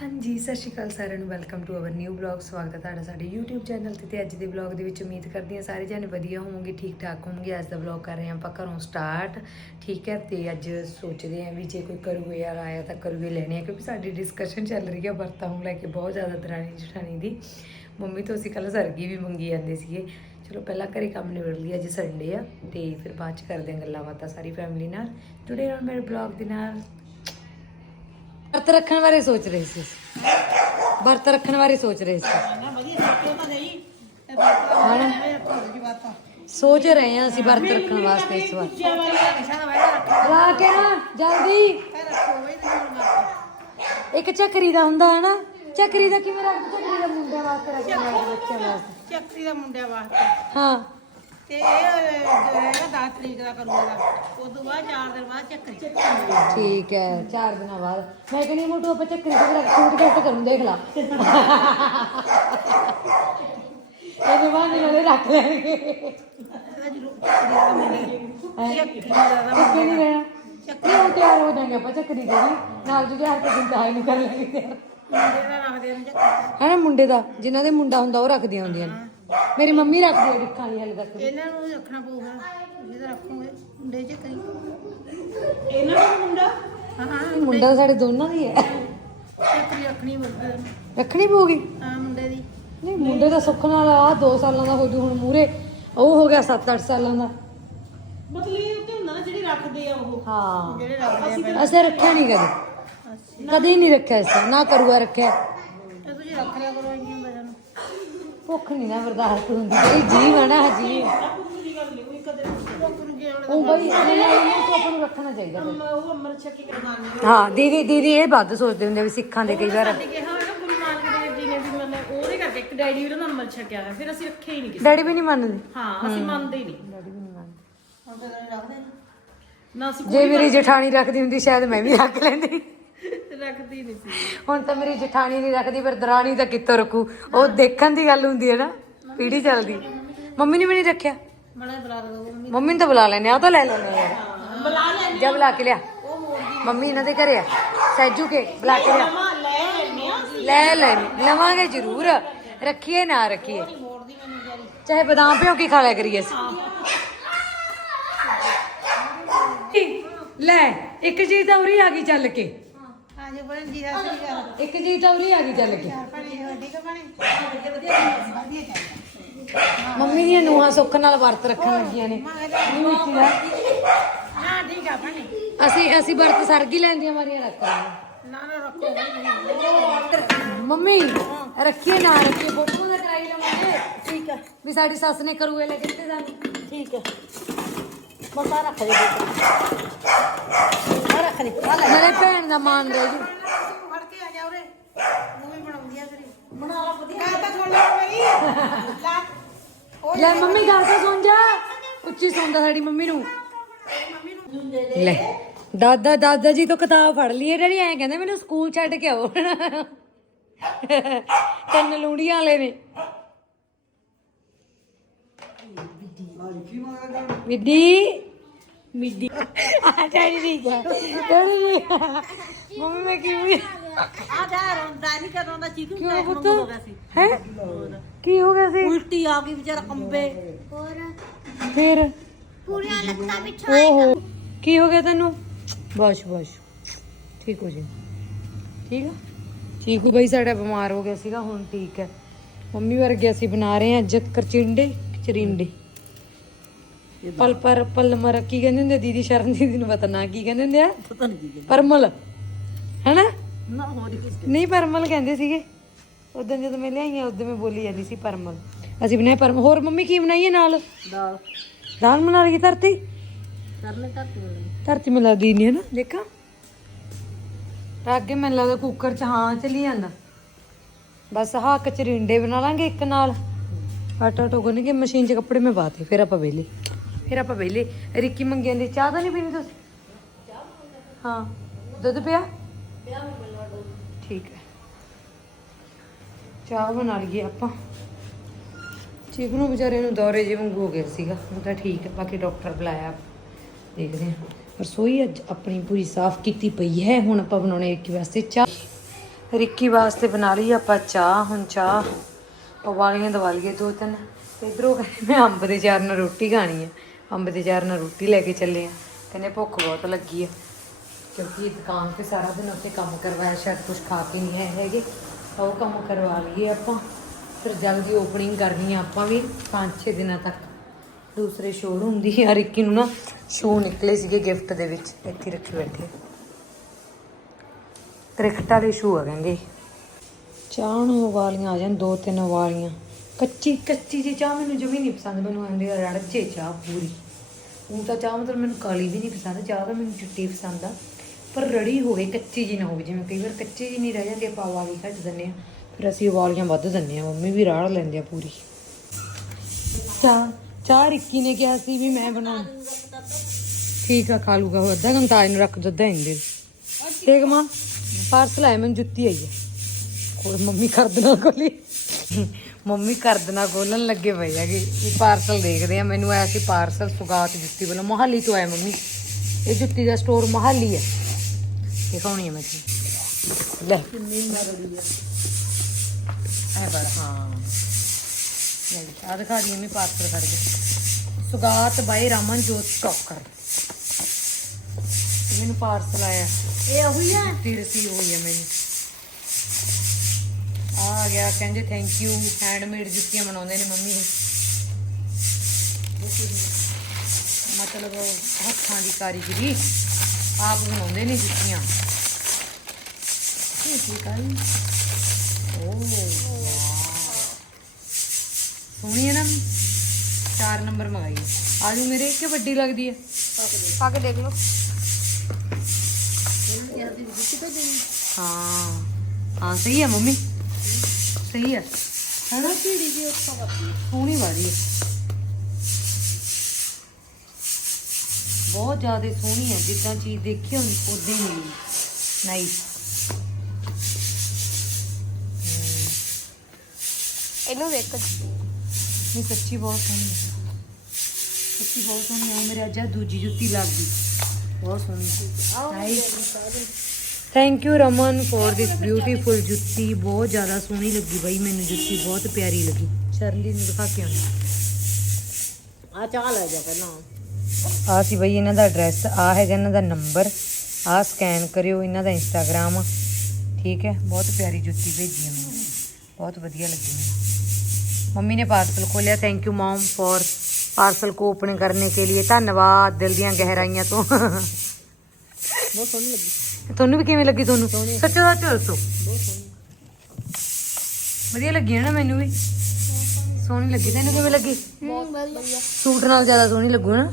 ਹਾਂਜੀ, ਸਤਿ ਸ਼੍ਰੀ ਅਕਾਲ ਸਾਰਿਆਂ ਨੂੰ। Welcome to our new blog ਸਵਾਗਤ ਹੈ ਤੁਹਾਡਾ ਸਾਡੇ YouTube ਚੈਨਲ ਤੇ ਤੇ ਅੱਜ ਦੇ ਬਲੌਗ ਦੇ ਵਿੱਚ ਉਮੀਦ ਕਰਦੀ ਹਾਂ ਸਾਰੇ ਜਣੇ ਵਧੀਆ ਹੋਵੋਗੇ ਠੀਕ ਠਾਕ ਹੋਵੋਗੇ। ਅੱਜ ਦਾ ਬਲੌਗ ਕਰ ਰਹੇ ਹਾਂ ਆਪਾਂ ਘਰੋਂ ਸਟਾਰਟ ਠੀਕ ਹੈ? ਤੇ ਅੱਜ ਸੋਚਦੇ ਹਾਂ ਵੀ ਜੇ ਕੋਈ ਕਰੂਏ ਯਾਰ ਆਇਆ ਤਾਂ ਕਰੂਏ ਲੈਣੇ ਆ, ਕਿਉਂਕਿ ਸਾਡੀ ਡਿਸਕਸ਼ਨ ਚੱਲ ਰਹੀ ਹੈ ਵਰਤਾਂ ਨੂੰ ਲੈ ਕੇ ਬਹੁਤ ਜ਼ਿਆਦਾ ਦਰਾਣੀ ਜਠਾਣੀ ਦੀ। ਮੰਮੀ ਤੋਂ ਅਸੀਂ ਕੱਲ ਸਰਗੀ ਵੀ ਮੰਗੀ ਜਾਂਦੇ ਸੀਗੇ। ਚਲੋ ਪਹਿਲਾਂ ਘਰੇ ਕੰਮ ਨਿਬੜ ਲਈ ਅੱਜ ਸੰਡੇ ਆ। ਤੇ ਫਿਰ ਬਾਅਦ ਚ ਕਰਦੇ ਹਾਂ ਗੱਲਾਂ ਬਾਤਾਂ ਸਾਰੀ ਫੈਮਿਲੀ ਨਾਲ। ਜੁੜੇ ਰਹੋ ਮੇਰੇ ਬਲੌਗ ਦੇ ਨਾਲ। ਵਰਤ ਰੱਖਣ ਬਾਰੇ ਸੋਚ ਰਹੇ ਸੀ। ਵਰਤ ਰੱਖਣ ਬਾਰੇ ਸੋਚ ਰਹੇ ਸੀ। ਨਾ ਵਧੀਆ ਸੋਚਿਆ ਤਾਂ ਨਹੀਂ। ਤੇ ਬਾਤਾਂ ਐਵੇਂ ਭੁੱਲ ਜੀ ਬਾਤਾਂ। ਸੋਚ ਰਹੇ ਹਾਂ ਅਸੀਂ ਵਰਤ ਰੱਖਣ ਵਾਸਤੇ ਇਸ ਵਾਰ। ਲਾ ਕੇ ਨਾ ਜਲਦੀ। ਰੱਖੋ ਬਈ ਹੁਣ ਇੱਕ ਚੱਕਰੀ ਦਾ ਹੁੰਦਾ ਹੈ ਨਾ ਚੱਕਰੀ ਦਾ ਕਿਵੇਂ ਰੱਖ ਚੱਕਰੀ ਦਾ ਮੁੰਡਿਆਂ ਵਾਸਤੇ ਰੱਖਣਾ ਹੈ ਬੱਚਿਆਂ ਵਾਸਤੇ। ਚੱਕਰੀ ਦਾ ਮੁੰਡਿਆਂ ਵਾਸਤੇ। ਹਾਂ। ਤੇ ਇਹ ਜੋ ਹੈਗਾ 10 ਤਰੀਕ ਦਾ ਕਰੂਗਾ ਉਸ ਤੋਂ ਬਾਅਦ 4 ਦਿਨ ਬਾਅਦ ਚੱਕਰੀ ਠੀਕ ਹੈ ਚਾਰ ਦਿਨਾਂ ਬਾਅਦ। ਮੈਂ ਕਹਿੰਦੀ ਹਾਂ, ਮੋਟੂ ਆਪਾਂ ਚੱਕਰੀ ਤੇ ਰੱਖ ਸੂਟ ਕੱਟ ਕਰੂੰ ਦੇਖ ਲਾ। ਇਹਦੇ ਬਾਅਦ ਨਾਲੇ ਰੱਖ ਲੈਣਗੇ ਇਹਦਾ ਜ਼ਰੂਰ ਚੱਕਰੀ ਦਾ ਮੁੰਡੇ ਚੱਕਰੀ ਦਾ ਦਾ ਚੱਕਰੀ ਨਹੀਂ ਰਹਿਣਾ ਚੱਕਰੀ ਹੁਣ ਤਿਆਰ ਹੋ ਜਾਣਗੇ ਆਪਾਂ ਚੱਕਰੀ ਦੇ ਵੀ ਨਾਲ ਜਿਹੜੇ ਹਰ ਕਿਸੇ ਚਾਹ ਨਹੀਂ ਕਰ ਲੈਣਗੇ ਤਿਆਰ ਮੁੰਡੇ ਦਾ ਚੱਕਰੀ ਹਨਾ ਮੁੰਡੇ ਦਾ ਜਿਨ੍ਹਾਂ ਦੇ ਮੁੰਡਾ ਹੁੰਦਾ ਉਹ ਰੱਖਦੀਆਂ ਹੁੰਦੀਆਂ ਨੇ। ਮੇਰੀ ਮੰਮੀ ਰੱਖਦੀ ਹੈ ਡਿੱਖਾਂ ਵਾਲੀ ਹਾਲੇ ਤੱਕ ਇਹਨਾਂ ਨੂੰ ਰੱਖਣਾ ਪਊਗਾ। ਤਾਂ ਰੱਖੋਗੇ ਮੁੰਡੇ ਚੱਕਰੀ ਇਹਨਾਂ ਨੂੰ ਮੁੰਡਾ? ਹਾਂ ਹਾਂ ਮੁੰਡਾ ਤਾਂ ਸਾਡੇ ਦੋਨਾਂ ਦੀ ਹੈ ਚੱਕਰੀ ਰੱਖਣੀ ਨੂੰ ਰੱਖਣੀ ਪਊਗੀ? ਹਾਂ ਮੁੰਡੇ ਦੀ। ਨਹੀਂ ਮੁੰਡੇ ਦਾ ਸੁੱਖ ਨਾਲ ਆ 2 ਸਾਲਾਂ ਦਾ ਹੋ ਜੂ ਹੁਣ ਮੂਰੇ। ਉਹ ਹੋ ਗਿਆ 7-8 ਸਾਲਾਂ ਦਾ। ਮਤਲਬ ਇਹ ਉੱਤੇ ਹੁੰਦਾ ਨਾ ਜਿਹੜੀ ਰੱਖਦੇ ਆ ਉਹ। ਹਾਂ। ਜਿਹੜੇ ਰੱਖਦੇ ਆ ਅਸੀਂ ਰੱਖਿਆ ਨਹੀਂ ਕਦੇ। ਕਦੇ ਨਹੀਂ ਰੱਖਿਆ ਇਸ ਤਰ੍ਹਾਂ ਨਾ ਕਰੂਆ ਰੱਖਿਆ। ਤੇ ਤੁਸੀਂ ਰੱਖ ਲਿਆ ਕਰੋ। ਭੁੱਖ ਨਹੀਂ ਨਾ ਬਰਦਾਸ਼ਤ ਹੁੰਦੀ। ਨਾ ਜੀ ਉਹ ਬਈ ਇਹਨਾਂ ਨੂੰ ਨੂੰ ਰੱਖਣਾ ਚਾਹੀਦਾ ਬਈ। ਉਹ ਅੰਮ੍ਰਿਤ ਛਕੀ ਹਾਂ ਦੀਦੀ ਦੀਦੀ ਇਹ ਵੱਧ ਸੋਚਦੇ ਹੁੰਦੇ ਵੀ ਸਿੱਖਾਂ ਦੇ ਕਈ ਵਾਰ ਸਾਡੇ ਕਿਹਾ ਹੋਇਆ ਨਾ ਗੁਰੂ ਨਾਨਕ ਦੇਵ ਜੀ ਨੇ ਵੀ ਮਤਲਬ ਉਹਦੇ ਕਰਕੇ ਇੱਕ ਡੈਡੀ ਵੀ ਉਹਨਾਂ ਦਾ ਅੰਮ੍ਰਿਤ ਛਕਿਆ ਹੋਇਆ ਫਿਰ ਅਸੀਂ ਰੱਖਿਆ ਹੀ ਨਹੀਂ ਕਿਸੇ ਡੈਡੀ ਵੀ ਨਹੀਂ ਮੰਨਦੇ। ਹਾਂ ਅਸੀਂ ਮੰਨਦੇ ਹੀ ਨਹੀਂ। ਡੈਡੀ ਵੀ ਨਹੀਂ ਮੰਨਦੇ। ਹੁਣ ਤਾਂ ਰੱਖਦੇ ਨਾ ਅਸੀਂ ਜੇ ਮੇਰੀ ਜਠਾਣੀ ਰੱਖਦੀ ਹੁੰਦੀ ਸ਼ਾਇਦ ਮੈਂ ਵੀ ਰੱਖ ਲੈਂਦੀ। ਰੱਖਦੀ ਨਹੀਂ ਸੀ। ਹੁਣ ਤਾਂ ਮੇਰੀ ਜਠਾਣੀ ਨਹੀਂ ਰੱਖਦੀ ਪਰ ਦਰਾਣੀ ਤਾਂ ਕਿੱਥੋਂ ਰੱਖੂ? ਉਹ ਦੇਖਣ ਦੀ ਗੱਲ ਹੁੰਦੀ ਹੈ ਨਾ ਪੀੜੀ ਚੱਲਦੀ। ਮੰਮੀ ਨੇ ਵੀ ਨਹੀਂ ਰੱਖਿਆ? ਬੜਾ ਬੁਲਾ ਦੋ ਮੰਮੀ। ਮੰਮੀ ਨੂੰ ਤਾਂ ਬੁਲਾ ਲੈਨੇ ਆ ਉਹ ਤਾਂ ਲੈ ਲੈਨੇ ਆ। ਬੁਲਾ ਲੈ ਜਾ ਬੁਲਾ ਕੇ ਲਿਆ। ਮੰਮੀ ਇਹਨਾਂ ਦੇ ਘਰੇ ਆ। ਸੈਜੂ ਕੇ ਬੁਲਾ ਕੇ ਲਿਆ। ਲੈ ਲੈਨੇ ਆ ਅਸੀਂ। ਲੈ ਲੈ ਲਵਾਂਗੇ ਜ਼ਰੂਰ। ਰੱਖੀਏ ਨਾ ਰੱਖੀਏ। ਮੋੜਦੀ ਮੈਨੂੰ ਵਿਚਾਰੀ। ਚਾਹੇ ਬਦਾਮ ਭਿਓ ਕੇ ਖਾ ਲਿਆ ਕਰੀਏ ਅਸੀਂ। ਲੈ ਇੱਕ ਚੀਜ਼ ਤਾਂ ਉਰੀ ਆ ਗਈ ਚੱਲ ਕੇ। ਹਾਂ ਜੀ ਬਣ ਜੀ ਇੱਕ ਤਾਂ ਉਰੀ ਆ ਗਈ ਚੱਲ ਕੇ। ਪਾਣੀ ਵੱਡੀ ਕਾ ਪਾਣੀ ਵਧੀਆ ਵਧੀਆ ਵਧੀਆ ਚਾਹੀਦਾ ਮੰਮੀ ਦੀਆਂ ਨੂੰਹਾਂ ਸੁੱਖ ਨਾਲ ਵਰਤ ਰੱਖਣ ਲੱਗੀਆਂ ਨੇ। ਨਾ ਠੀਕ ਆ ਪਾਣੀ ਅਸੀਂ ਅਸੀਂ ਵਰਤ ਸਰਗੀ ਲੈਂਦੀਆਂ ਮਾਰੀਆਂ ਰੱਖ ਨਾ ਨਾ ਰੱਖੋ। ਮੰਮੀ ਰੱਖੀਏ ਨਾ ਰੱਖੀਏ। ਫੋਟੋ ਦਾ ਕਰਾਈ ਲਵਾਂਗੇ। ਠੀਕ ਆ। ਵੀ ਸਾਡੀ ਸੱਸ ਨੇ ਕਰੂਏ ਲੈ ਕਿੱਥੇ ਸਾਨੂੰ ਠੀਕ ਹੈ ਬਸ ਆ ਰੱਖ ਦੇ ਆ ਰੱਖ ਦੇ ਆ ਲੈ ਨਾਲੇ ਭੈਣ ਦਾ ਮਾਨ ਰਹਿ ਜੂ ਫੜ ਕੇ ਆ ਜਾ ਉਰੇ ਮੂਵੀ ਬਣਾਉਂਦੀ ਆ ਤੇਰੀ ਬਣਾ ਲਾ ਵਧੀਆ ਗੱਲ ਤਾਂ ਸੁਣ ਲੈ ਮੇਰੀ ਲਾ ਉਹ ਲੈ ਮੰਮੀ ਗੱਲ ਤਾਂ ਸੁਣ ਜਾ। ਉੱਚੀ ਸੁਣਦਾ ਸਾਡੀ ਮੰਮੀ ਨੂੰ। ਲੈ, ਦਾਦਾ ਦਾਦਾ ਜੀ ਤੋਂ ਕਿਤਾਬ ਫੜ ਲਈ ਡੈਡੀ ਐਂ ਕਹਿੰਦੇ ਮੈਨੂੰ ਸਕੂਲ ਛੱਡ ਕੇ ਆਓ। ਤਿੰਨ ਲੂੜੀਆਂ ਵਾਲੇ ਨੇ। Midi midi. ਆ ਡੈਡੀ ਠੀਕ ਹੈ। ਡੈਡੀ ਠੀਕ ਹੈ। ਮੰਮੀ ਮੈਂ ਕਿਵੇਂ ਆ ਜਾ ਰੋਂਦਾ ਨਹੀਂ ਕਰਦਾ ਚੀਕੂ ਕਿਉਂ ਪੁੱਤ ਹੋ ਗਿਆ ਸੀ। ਹੈ? ਕੀ ਹੋ ਗਿਆ ਸੀ? ਉਲਟੀ ਆ ਗਈ ਵਿਚਾਰਾ ਕੰਬੇ ਫਿਰ? ਪੂਰੀਆਂ ਲੱਤਾਂ ਵਿੱਚ ਓਹੋ। ਕੀ ਹੋ ਗਿਆ ਤੈਨੂੰ? ਬਸ ਬਸ। ਠੀਕ ਹੋ ਜੀ। ਠੀਕ ਆ? ਠੀਕ ਹੋ ਬਈ ਸਾਡਾ ਬਿਮਾਰ ਹੋ ਗਿਆ ਸੀਗਾ ਹੁਣ ਠੀਕ ਹੈ। ਮੰਮੀ ਵਰਗੇ ਅਸੀਂ ਬਣਾ ਰਹੇ ਹਾਂ ਅੱਜ ਕਰਚਿੰਡੇ ਚਰਿੰਡੇ ਪਲ ਪਰ ਪਲ ਮਰ ਕੀ ਕਹਿੰਦੇ ਹੁੰਦੇ ਆ? ਦੀਦੀ ਸ਼ਰਨ ਦੀਦੀ ਨੂੰ ਪਤਾ ਨਾ ਕੀ ਕਹਿੰਦੇ ਹੁੰਦੇ ਆ? ਪਤਾ ਨਹੀਂ ਕੀ ਪਰਮਲ। ਹੈਨਾ? ਨਾ ਹੋ ਨਹੀਂ ਪਰਮਲ ਕਹਿੰਦੇ ਸੀਗੇ। ਉਦੋਂ ਜਦੋਂ ਮੈਂ ਲਿਆਈ ਆ ਉਦੋਂ ਮੈਂ ਬੋਲੀ ਜਾਂਦੀ ਸੀ ਪਰਮਲ। ਅਸੀਂ ਬਣਾਏ ਪਰਮ ਹੋਰ ਮੰਮੀ ਕੀ ਬਣਾਈਏ ਨਾਲ? ਦਾਲ। ਦਾਲ ਬਣਾ ਲਈ ਧਰਤੀ? ਕਰਨੇ ਤਾਂ ਧਰਤੀ ਮਿਲਾ ਦੀ ਨਹੀਂ ਹੈ ਨਾ ਦੇਖਾਂ। ਤਾਂ ਅੱਗੇ ਮੈਨੂੰ ਲੱਗਦਾ ਕੁੱਕਰ 'ਚ ਹਾਂ ਚਲੀ ਜਾਂਦਾ। ਬਸ ਆਹ ਕਚਰਿੰਡੇ ਬਣਾ ਲਾਂਗੇ ਇੱਕ ਨਾਲ। ਆਟਾ ਟੋਗਣ ਕੇ ਮਸ਼ੀਨ 'ਚ ਕੱਪੜੇ ਮੈਂ ਪਾਤੇ ਫਿਰ ਆਪਾਂ ਵੇਲੇ ਫਿਰ ਆਪਾਂ ਵੇਲੇ ਰਿੱਕੀ ਮੰਗੀ ਜਾਂਦੀ ਚਾਹ ਤਾਂ ਨਹੀਂ ਪੀਣੀ ਤੁਸੀਂ? ਹਾਂ। ਦੁੱਧ ਪਿਆ? ਠੀਕ ਹੈ। ਚਾਹ ਬਣਾ ਲਈਏ ਆਪਾਂ। ਚੀਕ ਨੂੰ ਵਿਚਾਰੇ ਨੂੰ ਦੌਰੇ ਜਿਵੇਂ ਵਾਂਗੂ ਹੋ ਗਿਆ ਸੀਗਾ। ਹੁਣ ਤਾਂ ਠੀਕ ਹੈ, ਬਾਕੀ ਡਾਕਟਰ ਬੁਲਾਇਆ। ਦੇਖਦੇ ਹਾਂ। ਰਸੋਈ ਅੱਜ ਆਪਣੀ ਪੂਰੀ ਸਾਫ਼ ਕੀਤੀ ਪਈ ਹੈ। ਹੁਣ ਆਪਾਂ ਬਣਾਉਣੇ ਇੱਕ ਵਾਸਤੇ ਚਾਹ। ਰਿੱਕੀ ਵਾਸਤੇ ਬਣਾ ਲਈ ਆਪਾਂ ਚਾਹ। ਹੁਣ ਚਾਹ ਉਬਾਲੀਆਂ ਦਵਾ ਲਈਏ ਦੋ ਤਿੰਨ। ਤੇ ਇਧਰੋਂ ਕਹਿੰਦੇ ਮੈਂ ਅੰਬ ਦੇ ਚਾਰ ਨਾਲ ਰੋਟੀ ਖਾਣੀ ਹੈ। ਅੰਬ ਦੇ ਚਾਰ ਨਾਲ ਰੋਟੀ ਲੈ ਕੇ ਚੱਲੇ ਆ। ਕਹਿੰਦੇ ਭੁੱਖ ਬਹੁਤ ਲੱਗੀ ਆ। ਕਿਉਂਕਿ ਦੁਕਾਨ ਤੇ ਸਾਰਾ ਦਿਨ ਉੱਥੇ ਕੰਮ ਕਰਵਾਇਆ, ਸ਼ਾਇਦ ਕੁਝ ਖਾ ਕੇ ਨਹੀਂ ਆਏ ਹੈਗੇ। ਤਾਂ ਉਹ ਕੰਮ ਕਰਵਾ ਲਈਏ ਆਪਾਂ। ਫਿਰ ਜਲਦੀ ਓਪਨਿੰਗ ਕਰਨੀ ਆ ਆਪਾਂ ਵੀ 5-6 ਦਿਨਾਂ ਤੱਕ। ਦੂਸਰੇ ਸ਼ੋਰੂਮ ਦੀ ਹਰ ਰਿੱਕੀ ਨੂੰ ਨਾ ਸ਼ੂ ਨਿਕਲੇ ਸੀਗੇ ਗਿਫਟ ਦੇ ਵਿੱਚ। ਇੱਥੇ ਰੱਖੇ ਬੈਠੇ ਤ੍ਰਿਖਟ ਵਾਲੇ ਸ਼ੂ ਆ ਕਹਿੰਦੇ। ਚਾਹ ਨੂੰ ਉਬਾਲੀਆਂ ਆ ਜਾਣ, ਦੋ ਤਿੰਨ ਉਬਾਲੀਆਂ। ਕੱਚੀ ਕੱਚੀ ਜੀ ਚਾਹ ਮੈਨੂੰ ਜਮੀ ਨਹੀਂ ਪਸੰਦ, ਮੈਨੂੰ ਆਂਦੇ ਰੜਚੇ ਚਾਹ ਪੂਰੀ। ਉਹ ਤਾਂ ਚਾਹ ਮਤਲਬ ਮੈਨੂੰ ਕਾਲੀ ਵੀ ਨਹੀਂ ਪਸੰਦ, ਚਾਹ ਤਾਂ ਮੈਨੂੰ ਚਿੱਟੀ ਪਸੰਦ ਆ। ਪਰ ਰੜੀ ਹੋਵੇ, ਕੱਚੀ ਜੀ ਨਾ ਹੋਵੇ, ਜਿਵੇਂ ਕਈ ਵਾਰ ਕੱਚੀ ਜੀ ਨਹੀਂ ਰਹਿ ਜਾਂਦੀ, ਆਪਾਂ ਉਬਾਲੀ ਘੱਟ ਦਿੰਦੇ ਆ। ਫਿਰ ਅਸੀਂ ਵਾਲੀਆਂ ਵੱਧ ਦਿੰਦੇ ਆ, ਮੰਮੀ ਵੀ ਰਾੜ ਲੈਂਦੇ ਆ ਪੂਰੀ। ਚਾਹ ਚਾਹ ਰਿੱਕੀ ਨੇ ਕਿਹਾ ਸੀ ਵੀ ਮੈਂ ਬਣਾਉਂ। ਠੀਕ ਆ, ਖਾ ਲੂਗਾ ਉਹ ਅੱਧਾ ਘੰਟਾ ਇਹਨੂੰ ਰੱਖ ਦੋ, ਅੱਧਾ ਇੰਦੇ ਠੀਕ ਮਾਂ, ਪਾਰਸਲ ਆਇਆ, ਮੈਨੂੰ ਜੁੱਤੀ ਆਈ ਹੈ ਕੋਈ ਮੰਮੀ ਕਰ ਦੇਣਾ ਕੋਲੀ ਮੰਮੀ ਕਰ ਦੇਣਾ ਖੋਲਣ ਲੱਗੇ ਪਏ ਹੈਗੇ ਇਹ ਪਾਰਸਲ ਦੇਖਦੇ ਆ। ਮੈਨੂੰ ਆਇਆ ਸੀ ਪਾਰਸਲ ਸੁਗਾਤ ਜੁੱਤੀ ਵੱਲੋਂ ਮੋਹਾਲੀ ਤੋਂ ਆਇਆ ਮੰਮੀ। ਇਹ ਜੁੱਤੀ ਦਾ ਸਟੋਰ ਮੋਹਾਲੀ ਹੈ ਦਿਖਾਉਣੀ ਹੈ ਮੈਂ ਤੁਹਾਨੂੰ। ਲੈ। ਕਿੰਨੀ ਮਰੜੀ ਹੈ ਐ ਬੜ ਹਾਂ। ਲੈ ਆ ਦਿਖਾ ਰਹੀ ਮੈਂ ਪਾਰਸਲ ਕਰਕੇ ਸੁਗਾਤ ਬਾਈ ਰਮਨ ਜੋਤ ਸਟਾਕਰ ਮੈਨੂੰ ਪਾਰਸਲ ਆਇਆ। ਇਹ ਉਹੀ ਆ? ਫਿਰ ਰਿਸੀਵ ਹੋਈ ਹੈ ਮੈਨੂੰ। ਆ ਗਿਆ ਕਹਿੰਦੇ ਥੈਂਕ ਯੂ ਹੈਂਡਮੇਡ ਜੁੱਤੀਆਂ ਬਣਾਉਂਦੇ ਨੇ ਮੰਮੀ। ਇਹ ਮਤਲਬ ਹੱਥਾਂ ਦੀ ਕਾਰੀਗਰੀ ਆਪ ਬਣਾਉਂਦੇ ਨੇ ਜੁੱਤੀਆਂ। ਇਹ ਕੀ ਕਾਈ ਓ ਸੋਹਣੀ ਹੈ ਨਾ? ਚਾਰ ਨੰਬਰ ਮੰਗਾਈ। ਆਜੂ ਮੇਰੇ ਕਿ ਵੱਡੀ ਲੱਗਦੀ ਹੈ? ਪਾ ਕੇ ਦੇਖ ਲਓ। ਹਾਂ। ਹਾਂ ਸਹੀ ਹੈ ਮੰਮੀ। ਸਹੀ ਹੈ। ਹੈਨਾ? ਕੀੜੀ ਜੀ ਉੱਥੋਂ ਵੱਤੀ ਸੋਹਣੀ ਵਾਲੀ ਹੈ। ਬਹੁਤ ਜ਼ਿਆਦਾ ਸੋਹਣੀ ਹੈ। ਜਿੱਦਾਂ ਚੀਜ਼ ਦੇਖੀ ਹੁੰਦੀ ਉਦਾਂ ਹੀ ਮਿਲੀ ਨਾਈਸ ਇਹਨੂੰ ਦੇਖ ਨਹੀਂ ਸੱਚੀ ਬਹੁਤ ਸੋਹਣੀ ਹੈ। ਸੱਚੀ ਬਹੁਤ ਸੋਹਣੀ ਹੈ। ਮੇਰੇ ਅੱਜ ਦੂਜੀ ਜੁੱਤੀ ਲੱਗ ਗਈ। ਬਹੁਤ ਸੋਹਣੀ nice thank you Raman for this beautiful ਜੁੱਤੀ ਬਹੁਤ ਜ਼ਿਆਦਾ ਸੋਹਣੀ ਲੱਗੀ ਬਈ ਮੈਨੂੰ ਜੁੱਤੀ ਬਹੁਤ ਪਿਆਰੀ ਲੱਗੀ। ਸ਼ਰਨਦੀਪ ਨੂੰ ਦਿਖਾ ਕੇ ਆਉਂ ਆ ਚਾਹ ਲੈ ਜਾ ਪਹਿਲਾਂ। ਆ ਸੀ ਬਈ ਇਹਨਾਂ ਦਾ ਐਡਰੈਸ ਆ ਹੈਗਾ ਇਹਨਾਂ ਦਾ ਨੰਬਰ ਆ ਸਕੈਨ ਕਰਿਓ ਇਹਨਾਂ ਦਾ ਇੰਸਟਾਗ੍ਰam ਠੀਕ ਹੈ? ਬਹੁਤ ਪਿਆਰੀ ਜੁੱਤੀ ਭੇਜੀ ਮੈਨੂੰ। ਬਹੁਤ ਵਧੀਆ ਲੱਗੀ ਮੈਨੂੰ। ਮੰਮੀ ਨੇ ਪਾਰਸਲ ਖੋਲਿਆ thank you mom for parcel ਕੋ ਓਪਨ ਕਰਨੇ ਕੇ ਲਈ ਧੰਨਵਾਦ ਦਿਲ ਦੀਆਂ ਗਹਿਰਾਈਆਂ ਤੋਂ। ਬਹੁਤ ਸੋਹਣੀ ਲੱਗੀ। ਤੁਹਾਨੂੰ ਵੀ ਕਿਵੇਂ ਲੱਗੀ ਤੁਹਾਨੂੰ? ਸੱਚੋ ਸੱਚ ਦੱਸੋ। ਵਧੀਆ ਲੱਗੀ ਹੈ ਨਾ ਮੈਨੂੰ ਵੀ? ਸੋਹਣੀ ਲੱਗੀ। ਤੈਨੂੰ ਕਿਵੇਂ ਲੱਗੀ? ਸੂਟ ਨਾਲ ਜ਼ਿਆਦਾ ਸੋਹਣੀ ਲੱਗੂ ਨਾ?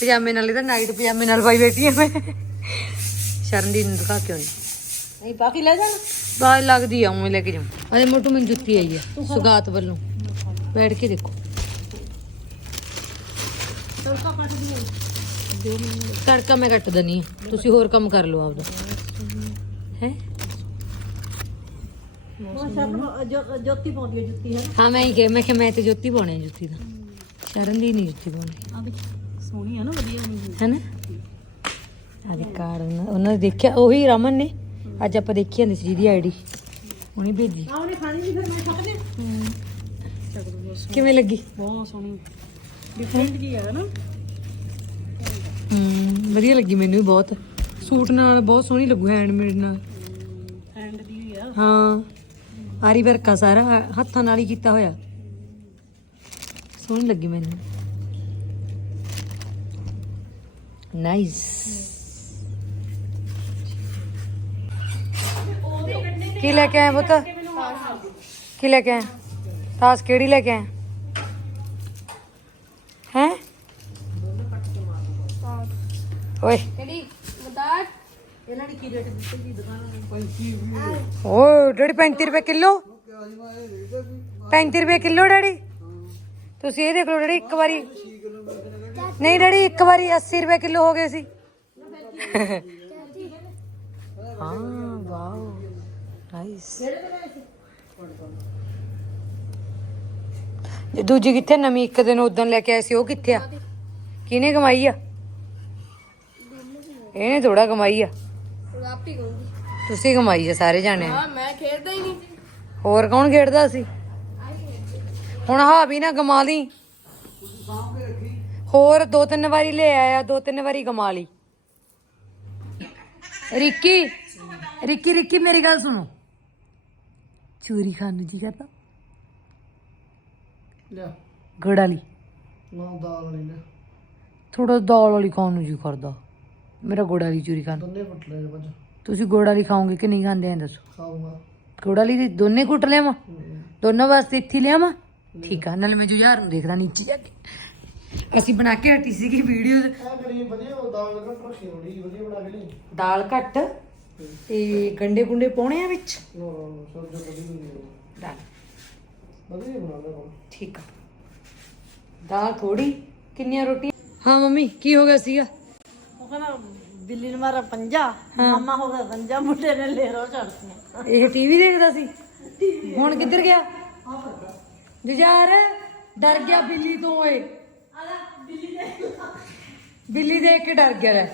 ਪਜਾਮੇ ਨਾਲ ਇਹਦਾ ਨਾਈਟ ਪਜਾਮੇ ਨਾਲ ਪਾਈ ਬੈਠੀ ਆ ਮੈਂ। ਸ਼ਰਨਦੀਪ ਨੂੰ ਦਿਖਾ ਕੇ ਆਉਣੀ ਨਹੀਂ ਪਾ ਕੇ ਲੈ ਜਾਣਾ ਬਾਹਰ ਲੱਗਦੀ ਆ ਉਵੇਂ ਲੈ ਕੇ ਜਾਉਂ ਅਰੇ ਮੋਟੂ ਮੈਨੂੰ ਜੁੱਤੀ ਆਈ ਹੈ ਸੁਗਾਤ ਵੱਲੋਂ। ਬੈਠ ਕੇ ਦੇਖੋ। ਤੜਕਾ ਕੱਟ ਦਿਓ ਤੜਕਾ ਮੈਂ ਕੱਟ ਦਨੀ ਆ ਤੁਸੀਂ ਹੋਰ ਕੰਮ ਕਰ ਲਓ ਆਪਦਾ। ਹੈ? ਜੋਤੀ ਪਾਉਂਦੀ ਹੈ ਜੁੱਤੀ ਹੈ ਹਾਂ ਮੈਂ ਹੀ ਕਿਹਾ ਮੈਂ ਕਿਹਾ ਮੈਂ ਤੇ ਜੁੱਤੀ ਪਾਉਣੀ ਆ ਜੁੱਤੀ ਦਾ ਸ਼ਰਨ ਦੀ ਨਹੀਂ ਜੁੱਤੀ ਪਾਉਣੀ ਆ ਦੇਖ ਸੋਹਣੀ ਹੈ ਨਾ ਵਧੀਆ ਨਹੀਂ ਹੈਨਾ? ਆਦੀ ਕਾਰਡ ਉਹਨਾਂ ਉਹਨਾਂ ਨੇ ਦੇਖਿਆ ਉਹੀ ਰਮਨ ਨੇ। ਅੱਜ ਆਪਾਂ ਦੇਖੀ ਜਾਂਦੀ ਸੀ ਜਿਹਦੀ ਆਈਡੀ ਉਹਨੇ ਭੇਜੀ। ਆ ਉਹਨੇ ਖਾਣੀ ਨਹੀਂ ਫਿਰ ਮੈਂ ਖਾ ਕੇ ਕਿਵੇਂ ਲੱਗੀ? ਬਹੁਤ ਸੋਹਣੀ। ਡਿਫਰੈਂਟ ਜੀ ਹੈ ਨਾ? ਹੂੰ ਵਧੀਆ ਲੱਗੀ ਮੈਨੂੰ ਵੀ ਬਹੁਤ। ਸੂਟ ਨਾਲ ਬਹੁਤ ਸੋਹਣੀ ਲੱਗੂ ਹੈਂਡਮੇਡ ਨਾਲ। ਹੈਂਡ ਦੀ ਹੋਈ ਆ। ਹਾਂ ਆਰੀ ਵਰਕਾ ਸਾਰਾ ਹੱਥਾਂ ਨਾਲ ਹੀ ਕੀਤਾ ਹੋਇਆ। ਸੋਹਣੀ ਲੱਗੀ ਮੈਨੂੰ। ਨਾਈਸ ਕੀ ਲੈ ਕੇ ਆਇਆ ਪੁੱਤ? ਕੀ ਲੈ ਕੇ ਆਇਆ? ਤਾਸ ਕਿਹੜੀ ਲੈ ਕੇ ਆਇਆ ਹੈ ਓਏ। ਕਿਹੜੀ? ਬਤਾ ਇਹਨਾਂ ਦੀ ਕੀ ਰੇਟ ਦਿੱਤੀ ਜੀ ਦੁਕਾਨ ਓ ਡੈਡੀ 35 ਰੁਪਏ ਕਿਲੋ। 35 ਰੁਪਏ ਕਿਲੋ ਡੈਡੀ। ਤੁਸੀਂ ਇਹ ਦੇਖ ਲਓ ਡੈਡੀ ਇੱਕ ਵਾਰੀ ਨਹੀਂ ਡੈਡੀ ਇੱਕ ਵਾਰੀ 80 ਰੁਪਏ ਕਿਲੋ ਹੋ ਗਏ ਸੀ। ਹਾਂ ਵਾਓ। ਨਾਈਸ ਜੇ ਦੂਜੀ ਕਿੱਥੇ ਨਵੀਂ ਇੱਕ ਦਿਨ ਉਦੋਂ ਲੈ ਕੇ ਆਏ ਸੀ ਉਹ ਕਿੱਥੇ ਆ? ਕਿਹਨੇ ਕਮਾਈ ਆ? ਇਹਨੇ ਥੋੜਾ ਕਮਾਈ ਆ। ਆਪ ਹੀ ਕਹੂੰਗੀ। ਤੁਸੀਂ ਕਮਾਈ ਆ ਸਾਰੇ ਜਾਣੇ। ਹਾਂ ਮੈਂ ਖੇਡਦਾ ਹੀ ਨਹੀਂ। ਹੋਰ ਕੌਣ ਖੇਡਦਾ ਸੀ? ਹੁਣ ਹਾਂ ਵੀ ਨਾ ਗਮਾ ਲਈ। ਹੋਰ ਦੋ ਤਿੰਨ ਵਾਰੀ ਲੈ ਆਇਆ ਦੋ ਤਿੰਨ ਵਾਰੀ ਗਮਾ ਲਈ। ਰਿੱਕੀ ਰਿੱਕੀ ਰਿੱਕੀ ਮੇਰੀ ਗੱਲ ਸੁਣੋ। ਚੂਰੀ ਖਾਣ ਨੂੰ ਜੀ ਕਰਦਾ। ਲਿਆ ਗੜਾ ਲਈ ਨਾ ਦਾਲ ਵਾਲੀ ਲੈ ਥੋੜਾ ਦਾਲ ਵਾਲੀ ਖਾਣ ਨੂੰ ਜੀ ਕਰਦਾ। ਮੇਰਾ ਗੋੜਾ ਵਾਲੀ ਚੂਰੀ ਖਾਣ ਦੋਨੇ ਕੁੱਟ ਲੈ ਬੱਜ ਤੁਸੀਂ ਗੋੜਾ ਵਾਲੀ ਖਾਓਗੇ ਕਿ ਨਹੀਂ ਖਾਂਦੇ ਐਂ ਦੱਸੋ? ਖਾਊਂਗਾ। ਗੋੜਾ ਵਾਲੀ ਦੀ ਦੋਨੇ ਕੁੱਟ ਲਿਆਵਾਂ ਦੋਨੋਂ ਵਾਸਤੇ ਇੱਥੇ ਲਿਆਵਾਂ ਠੀਕ ਆ ਨਾਲ ਮੈਂ ਜੁਝਾਰ ਨੂੰ ਦੇਖਦਾ ਨੀਚੇ ਜਾ ਕੇ। ਅਸੀਂ ਬਣਾ ਕੇ ਹਟੀ ਸੀਗੀ ਵੀਡੀਓ। ਆ ਕਰੀ ਵਧੀਆ ਉਹ ਦਾਲ ਲਗਾ ਰੱਖੀ ਥੋੜੀ ਵਧੀਆ ਬਣਾ ਕੇ ਲਈ। ਦਾਲ ਘੱਟ ਤੇ ਗੰਡੇ ਗੁੰਡੇ ਪਾਉਣੇ ਆ ਵਿੱਚ? ਨੋ ਨੋ ਦਾਲ। ਵਧੀਆ ਬਣਾ ਲੈ ਠੀਕ ਆ। ਦਾਲ ਥੋੜੀ ਕਿੰਨੀਆਂ ਰੋਟੀਆਂ? ਹਾਂ ਮੰਮੀ ਕੀ ਹੋ ਗਿਆ ਸੀਗਾ? ਉਹ ਕਹਿੰਦਾ ਬਿੱਲੀ ਨੂੰ ਮਾਰਾ ਪੰਜਾ ਮਾਮਾ ਹੋ ਗਿਆ ਪੰਜਾ ਮੁੰਡੇ ਨੇ ਲੈ ਰੋ ਚੜਦੀਆਂ ਇਹ ਟੀਵੀ ਦੇਖਦਾ ਸੀ? ਹੁਣ ਕਿੱਧਰ ਗਿਆ? ਜੁਝਾਰ ਡਰ ਗਿਆ ਬਿੱਲੀ ਤੋਂ ਓਏ। ਬਿੱਲੀ ਦੇਖ ਕੇ ਡਰ ਗਿਆ ਲੈ।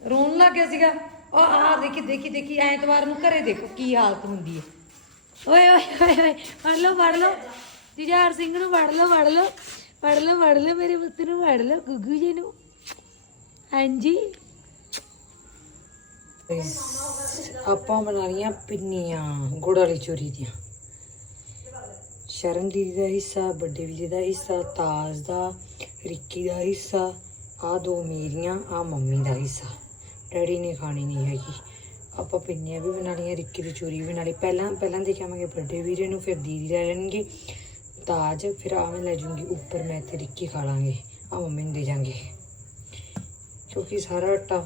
ਰੋਣ ਲੱਗ ਗਿਆ ਸੀਗਾ। ਉਹ ਆ ਦੇਖੀ ਦੇਖੀ ਦੇਖੀ ਐਤਵਾਰ ਨੂੰ ਘਰੇ ਦੇਖੋ ਕੀ ਹਾਲਤ ਹੁੰਦੀ ਹੈ। ਓਏ ਓਏ ਓਏ ਓਏ ਫੜ ਲਓ ਫੜ ਲਓ। ਜੁਝਾਰ ਸਿੰਘ ਨੂੰ ਫੜ ਲਓ ਫੜ ਲਓ। ਫੜ ਲਓ ਫੜ ਲਓ ਮੇਰੇ ਪੁੱਤ ਨੂੰ ਫੜ ਲਓ ਗੁੱਗੂ ਜੀ ਨੂੰ। ਹਾਂਜੀ। ਆਪਾਂ ਬਣਾ ਲਈਆਂ ਪਿੰਨੀਆਂ, ਗੁੜ ਵਾਲੀ ਚੂਰੀ ਦੀਆਂ। ਸ਼ਰਨ ਦੀਦੀ ਦਾ ਹਿੱਸਾ, ਵੱਡੇ ਵੀਰੇ ਦਾ ਹਿੱਸਾ, ਤਾਜ ਦਾ, ਰਿੱਕੀ ਦਾ ਹਿੱਸਾ ਆ ਦੋ ਮੇਰੀਆਂ ਆ ਮੰਮੀ ਦਾ ਹਿੱਸਾ। ਡੈਡੀ ਨੇ ਖਾਣੀ ਨਹੀਂ ਹੈਗੀ। ਆਪਾਂ ਪਿੰਨੀਆਂ ਵੀ ਬਣਾ ਲਈਆਂ ਰਿੱਕੀ ਦੀ ਚੂਰੀ ਵੀ ਬਣਾ ਲਈ। ਪਹਿਲਾਂ ਪਹਿਲਾਂ ਦੇਖਾਂਗੇ ਵੱਡੇ ਵੀਰੇ ਨੂੰ, ਫਿਰ ਦੀਦੀ ਲੈ ਲੈਣਗੇ ਤਾਜ, ਫਿਰ ਆ ਮੈਂ ਲੈ ਜੂੰਗੀ ਉੱਪਰ ਮੈਂ ਤੇ ਰਿੱਕੀ ਖਾ ਲਾਂਗੇ। ਆ ਮੰਮੀ ਨੂੰ ਦੇ ਜਾਾਂਗੇ। ਕਿਉਂਕਿ ਸਾਰਾ ਆਟਾ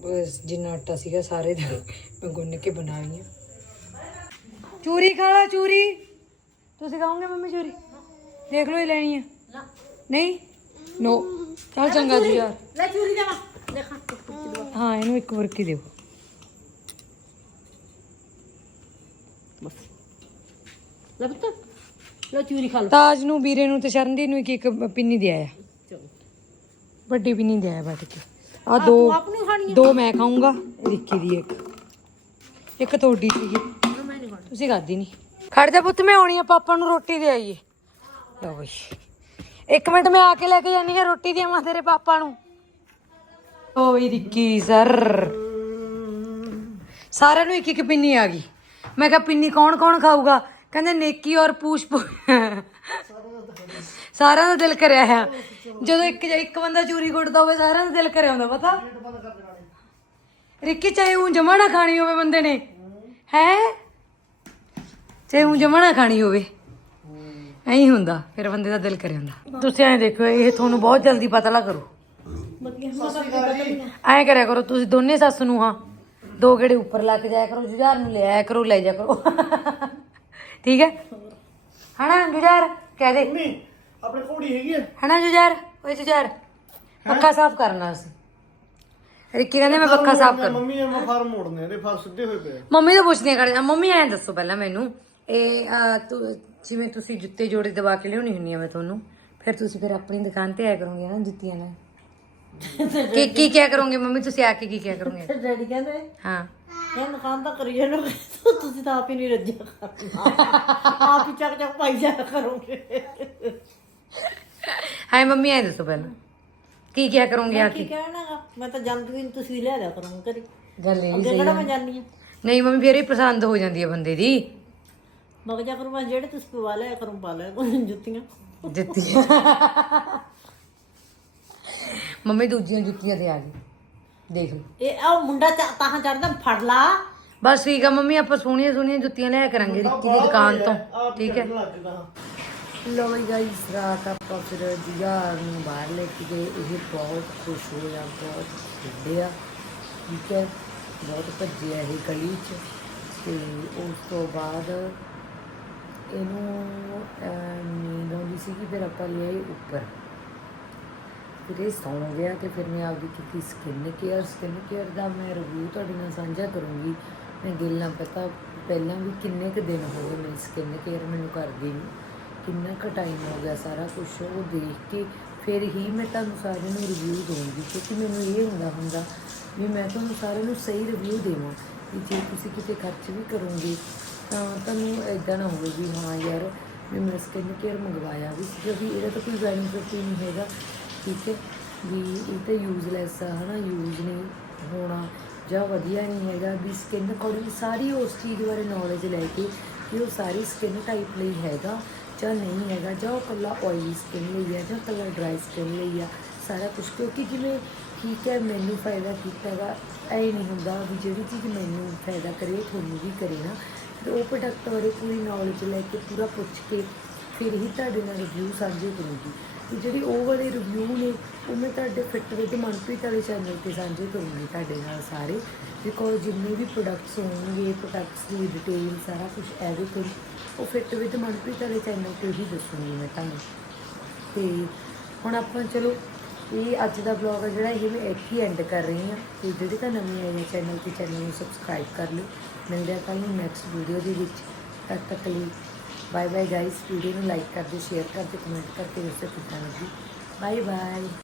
ਬਸ ਜਿੰਨਾ ਆਟਾ ਸੀਗਾ ਸਾਰੇ ਦਾ ਮੈਂ ਗੁੰਨ ਕੇ ਬਣਾ ਰਹੀ ਹਾਂ। ਚੂਰੀ ਖਾ ਲਾ ਚੂਰੀ। ਤੁਸੀਂ ਖਾਓਗੇ ਮੰਮੀ ਚੂਰੀ? ਦੇਖ ਲਓ ਇਹ ਲੈਣੀ ਆ। ਨਹੀਂ? ਨੋ। ਚੱਲ ਚੰਗਾ ਜੀ ਯਾਰ। ਲੈ ਚੂਰੀ ਦੇਖਾਂ। ਹਾਂ ਇਹਨੂੰ ਇੱਕ ਵਰਕੀ ਦਿਓ? ਲੈ ਪੁੱਤ ਲੈ ਚੂਰੀ ਖਾ ਤਾਜ ਨੂੰ ਵੀਰੇ ਨੂੰ ਤੇ ਸ਼ਰਨਦੀਪ ਨੂੰ ਇੱਕ ਇੱਕ ਪਿੰਨੀ ਦੇ ਆਇਆ। ਵੱਡੀ ਪਿੰਨੀ ਦੇ ਆਇਆ ਬੈਠ ਕੇ। ਆ ਦੋ ਖਾਣੀ ਦੋ ਮੈਂ ਖਾਊਂਗਾ ਰਿੱਕੀ ਦੀ ਇੱਕ। ਇੱਕ ਤੁਹਾਡੀ ਸੀਗੀ। ਮੈਂ ਨਹੀਂ ਖਾਣੀ। ਤੁਸੀਂ ਖਾਦੀ ਨਹੀਂ ਖੜ ਜਾ ਪੁੱਤ ਮੈਂ ਆਉਣੀ ਆ ਪਾਪਾ ਨੂੰ ਰੋਟੀ ਦੇ ਆਈਏ। ਲਓ ਬਈ। ਇੱਕ ਮਿੰਟ ਮੈਂ ਆ ਕੇ ਲੈ ਕੇ ਜਾਨੀ ਆ ਰੋਟੀ ਦੇਵਾਂ ਤੇਰੇ ਪਾਪਾ ਨੂੰ। ਓਏ ਰਿੱਕੀ ਸਰ। ਸਾਰਿਆਂ ਨੂੰ ਇੱਕ ਇੱਕ ਪਿੰਨੀ ਆ ਗਈ। ਮੈਂ ਕਿਹਾ ਪਿੰਨੀ ਕੌਣ ਕੌਣ ਖਾਊਗਾ? ਕਹਿੰਦੇ ਨੇਕੀ ਔਰ ਪੂਛ ਪੂ ਸਾਰਿਆਂ ਦਾ ਦਿਲ ਕਰਿਆ ਆ ਜਦੋਂ ਇੱਕ ਇੱਕ ਬੰਦਾ ਚੂਰੀ ਕੁੱਟਦਾ ਹੋਵੇ, ਸਾਰਿਆਂ ਦਾ ਦਿਲ ਕਰਿਆ ਹੁੰਦਾ, ਪਤਾ? ਰਿੱਕੀ, ਚਾਹੇ ਉਹ ਜਮਾ ਖਾਣੀ ਹੋਵੇ ਬੰਦੇ ਨੇ, ਹੈ? ਚਾਹੇ ਉਹ ਜਮਾ ਖਾਣੀ ਹੋਵੇ, ਐਂ ਹੀ ਹੁੰਦਾ, ਫਿਰ ਬੰਦੇ ਦਾ ਦਿਲ ਕਰਿਆ ਹੁੰਦਾ। ਤੁਸੀਂ ਐਂ ਦੇਖੋ ਇਹ ਤੁਹਾਨੂੰ ਬਹੁਤ ਜਲਦੀ ਪਤਾ ਲੱਗ ਕਰੂ ਐਂ ਕਰਿਆ ਕਰੋ, ਤੁਸੀਂ ਦੋਨੇ ਸੱਸ ਨੂੰ ਹਾਂ, ਦੋ ਗੇੜੇ ਉੱਪਰ ਲੱਗ ਜਾਇਆ ਕਰੋ, ਜੁਝਾਰ ਨੂੰ ਲੈ ਆਇਆ ਕਰੋ, ਲੈ ਜਾ ਕਰੋ। ਠੀਕ ਹੈ? ਹਨਾ, ਜੁਝਾਰ? ਕਹਿ ਦੇ। ਆਪਣੇ ਘੋੜੀ ਹੈਗੀ ਆ। ਹਨਾ ਜੁਝਾਰ? ਓਏ ਜੁਝਾਰ ਪੱਖਾ ਸਾਫ਼ ਕਰਨਾ ਸੀ ਰਿੱਕੀ ਕਹਿੰਦੇ ਮੈਂ ਪੱਖਾ ਸਾਫ਼ ਕਰ ਮੰਮੀ ਆ ਮੈਂ ਫਾਰਮ ਮੋੜਨੇ ਇਹਦੇ ਫਾਰ ਸਿੱਧੇ ਹੋਏ ਪਏ ਆ। ਮੰਮੀ ਤੋਂ ਪੁੱਛਦੀਆਂ ਕਰ ਮੰਮੀ ਐਂ ਦੱਸੋ ਪਹਿਲਾਂ ਮੈਨੂੰ ਇਹ ਅਹ, ਤੁ- ਜਿਵੇਂ ਤੁਸੀਂ ਜੁੱਤੇ ਜੋੜੇ ਦਵਾ ਕੇ ਲਿਆਉਣੀ ਹੁੰਨੀ ਆ ਮੈਂ ਤੁਹਾਨੂੰ ਫਿਰ ਤੁਸੀਂ ਫਿਰ ਆਪਣੀ ਦੁਕਾਨ ਤੇ ਆਇਆ ਕਰੋਗੇ ਨਾ ਜੁੱਤੀਆਂ ਨਾਲ? ਕੀ ਕੀ ਕਿਆ ਕਰੋਗੇ ਮੰਮੀ? ਤੁਸੀਂ ਆ ਕੇ ਕੀ ਕਿਆ ਕਰੋਗੇ? ਡੈਡੀ ਕਹਿੰਦੇ ਹਾਂ। ਇਹ ਦੁਕਾਨ ਤਾਂ ਕਰੀ ਜਾਣੋ ਤੁਸੀਂ ਤਾਂ ਆਪ ਹੀ ਨਹੀਂ ਰੱਜਿਆ ਕਰਨਾ। ਆਪ ਹੀ ਚੱਕ ਚੱਕ ਪਾਈ ਜਾ ਕਰੋਗੇ। ਹਾਏ ਮੰਮੀ ਐਂ ਦੱਸੋ ਪਹਿਲਾਂ। ਕੀ ਕਿਆ ਕਰੋਗੇ ਆ ਕੀ? ਕੇ ਕਹਿਣਾਗਾ ਮੈਂ ਤਾਂ ਜਾਂਦੀ ਵੀ ਤੁਸੀਂ ਲਿਆ ਲਿਆ ਕਰੂੰਗੀ ਕਰੀ ਗੱਲ ਇਹ ਅੱਗੇ ਕਿਹੜਾ ਮੈਂ ਜਾਣੀ ਆ? ਨਹੀਂ ਮੰਮੀ ਫਿਰ ਹੀ ਪਸੰਦ ਹੋ ਜਾਂਦੀ ਹੈ ਬੰਦੇ ਦੀ। ਮਗ ਜਾ ਕਰੂੰ ਮੈਂ ਜਿਹੜੇ ਤੁਸੀਂ ਪਵਾ ਲਿਆ ਕਰੂੰ ਪਾ ਲਿਆ ਕਰੂੰ ਜੁੱਤੀਆਂ। ਜੁੱਤੀਆਂ। ਮੰਮੀ ਦੂਜੀਆਂ ਜੁੱਤੀਆਂ ਤੇ ਆ ਗਈ। ਦੇਖ ਲਓ। ਇਹ ਆ ਮੁੰਡਾ ਚਾ- ਤਾਹਾਂ ਚੜਦਾ ਫੜ ਲਾ। ਬਸ ਠੀਕ ਆ ਮੰਮੀ ਆਪਾਂ ਸੋਹਣੀਆਂ ਸੋਹਣੀਆਂ ਜੁੱਤੀਆਂ ਲਿਆ ਕਰਾਂਗੇ ਰਿੱਕੀ ਦੀ ਦੁਕਾਨ ਤੋਂ। ਠੀਕ ਹੈ। ਲੋ ਬਈ ਗਾਈਸ ਰਾਤ ਆਪਾਂ ਫਿਰ ਜੁਝਾਰ ਨੂੰ ਬਾਹਰ ਲੈ ਕੇ ਗਏ। ਇਹ ਬਹੁਤ ਖੁਸ਼ ਹੋਇਆ ਬਹੁਤ ਖੇਡਿਆ ਠੀਕ ਹੈ, ਬਹੁਤ ਭੱਜਿਆ ਇਹ ਗਲੀ 'ਚ। ਤੇ ਉਸ ਤੋਂ ਬਾਅਦ ਇਹਨੂੰ ਨੀਂਦ ਆਉਂਦੀ ਸੀ ਕਿ ਫਿਰ ਆਪਾਂ ਲਿਆਏ ਉੱਪਰ। ਫਿਰ ਇਹ ਸੌਂ ਗਿਆ ਤੇ ਫਿਰ ਮੈਂ ਆਪਦੀ ਕੀਤੀ ਸਕਿਨ ਕੇਅਰ ਸਕਿਨ ਕੇਅਰ ਦਾ ਮੈਂ ਰਿਵਿਊ ਤੁਹਾਡੇ ਨਾਲ ਸਾਂਝਾ ਕਰੂੰਗੀ। ਮੈਂ ਗੱਲਾਂ ਪਤਾ, ਪਹਿਲਾਂ ਵੀ ਕਿੰਨੇ ਕੁ ਦਿਨ ਹੋ ਗਏ ਮੇਰੀ ਸਕਿਨ ਕੇਅਰ ਮੈਨੂੰ ਕਰਦੀ ਨੂੰ। ਕਿੰਨਾ ਕੁ ਟਾਈਮ ਹੋ ਗਿਆ ਸਾਰਾ ਕੁਝ ਉਹ ਦੇਖ ਕੇ ਫਿਰ ਹੀ ਮੈਂ ਤੁਹਾਨੂੰ ਸਾਰਿਆਂ ਨੂੰ ਰਿਵਿਊ ਦਊਂਗੀ, ਕਿਉਂਕਿ ਮੈਨੂੰ ਇਹ ਹੁੰਦਾ ਹੁੰਦਾ ਵੀ ਮੈਂ ਤੁਹਾਨੂੰ ਸਾਰਿਆਂ ਨੂੰ ਸਹੀ ਰਿਵਿਊ ਦੇਵਾਂ ਵੀ ਜੇ ਤੁਸੀਂ ਕਿਤੇ ਖਰਚ ਵੀ ਕਰੋਗੇ ਤਾਂ ਤੁਹਾਨੂੰ ਐਦਾਂ ਨਾ ਹੋਵੇ ਵੀ ਹਾਂ ਯਾਰ ਵੀ ਮੈਂ ਸਕਿਨ ਕੇਅਰ ਮੰਗਵਾਇਆ ਵੀ ਸੀਗਾ ਵੀ ਇਹਦਾ ਤਾਂ ਕੋਈ ਬੈਨੀਫਿਟ ਹੀ ਨਹੀਂ ਹੈਗਾ, ਠੀਕ ਹੈ? ਵੀ ਇਹ ਤਾਂ ਯੂਜ਼ਲੈਸ ਆ, ਹਨਾ ਯੂਜ਼ ਨਹੀਂ ਹੋਣਾ ਜਾਂ ਵਧੀਆ ਨਹੀਂ ਹੈਗਾ, ਵੀ ਸਕਿਨ ਅਕੋਰਡਿੰਗ ਸਾਰੀ ਉਸ ਚੀਜ਼ ਬਾਰੇ ਨੌਲੇਜ ਲੈ ਕੇ ਕਿ ਉਹ ਸਾਰੀ ਸਕਿਨ ਟਾਈਪ ਲਈ ਹੈਗਾ। ਜਾਂ ਨਹੀਂ ਹੈਗਾ ਜਾਂ ਉਹ ਕੱਲਾ ਆਇਲੀ ਸਕਿਨ ਲਈ ਹੈ ਜਾਂ ਕੱਲਾ ਡਰਾਈ ਸਕਿਨ ਲਈ ਆ, ਸਾਰਾ ਕੁਝ ਕਿਉਂਕਿ ਜਿਵੇਂ ਠੀਕ ਹੈ, ਮੈਨੂੰ ਫਾਇਦਾ ਕੀਤਾ ਹੈਗਾ, ਐ ਨਹੀਂ ਹੁੰਦਾ ਵੀ ਜਿਹੜੀ ਚੀਜ਼ ਮੈਨੂੰ ਫਾਇਦਾ ਕਰੇ, ਤੁਹਾਨੂੰ ਵੀ ਕਰੇ ਨਾ। ਤੇ ਉਹ ਪ੍ਰੋਡਕਟ ਬਾਰੇ ਪੂਰੀ ਨੌਲੇਜ ਲੈ ਕੇ, ਪੂਰਾ ਪੁੱਛ ਕੇ ਫਿਰ ਹੀ ਤੁਹਾਡੇ ਨਾਲ ਰਿਵਿਊ ਸਾਂਝੇ ਕਰੂੰਗੀ। ਤੇ ਜਿਹੜੇ ਉਹ ਵਾਲੇ ਰਿਵਿਊ ਨੇ, ਉਹ ਮੈਂ ਤੁਹਾਡੇ ਫਿੱਟ ਵਿਦ ਮਨਪ੍ਰੀਤ ਵਾਲੇ ਚੈਨਲ ਤੇ ਸਾਂਝੇ ਕਰੂੰਗੀ ਤੁਹਾਡੇ ਨਾਲ ਸਾਰੇ। ਬਿਕੋਜ਼ ਜਿੰਨੇ ਵੀ ਪ੍ਰੋਡਕਟਸ ਹੋਣਗੇ ਪ੍ਰੋਡਕਟਸ ਦੀ ਡਿਟੇਲ ਸਾਰਾ ਕੁਝ ਐਵਰੀਥਿੰਗ ਉਹ ਫਿੱਟ ਵਿਦ ਮਨਪ੍ਰੀਤ ਵਾਲੇ ਚੈਨਲ ਤੇ ਹੀ ਦੱਸੂੰਗੀ ਮੈਂ ਤੁਹਾਨੂੰ। ਤੇ ਹੁਣ ਆਪਾਂ ਚਲੋ, ਇਹ ਅੱਜ ਦਾ ਵਲੌਗ ਹੈ ਜਿਹੜਾ ਇਹ ਮੈਂ ਇੱਥੇ ਹੀ ਐਂਡ ਕਰ ਰਹੀ ਹਾਂ। ਤੇ ਜਿਹੜੇ ਤਾਂ ਨਵੇਂ ਆਏ ਚੈਨਲ ਤੇ ਚੈਨਲ ਨੂੰ ਸਬਸਕ੍ਰਾਈਬ ਕਰ ਲਓ। ਮਿਲਦੇ ਹਾਂ ਕੱਲ੍ਹ ਨੂੰ ਨੈਕਸਟ ਵੀਡੀਓ ਦੇ ਵਿੱਚ। ਤਦ ਤੱਕ ਲਈ ਬਾਏ ਬਾਏ ਗਾਇਸ ਵੀਡੀਓ ਨੂੰ ਲਾਈਕ ਕਰਦੇ ਸ਼ੇਅਰ ਕਰਦੇ ਕਮੈਂਟ ਕਰਕੇ ਦੱਸੋ ਕਿੱਦਾਂ ਲੱਗੀ ਬਾਏ ਬਾਏ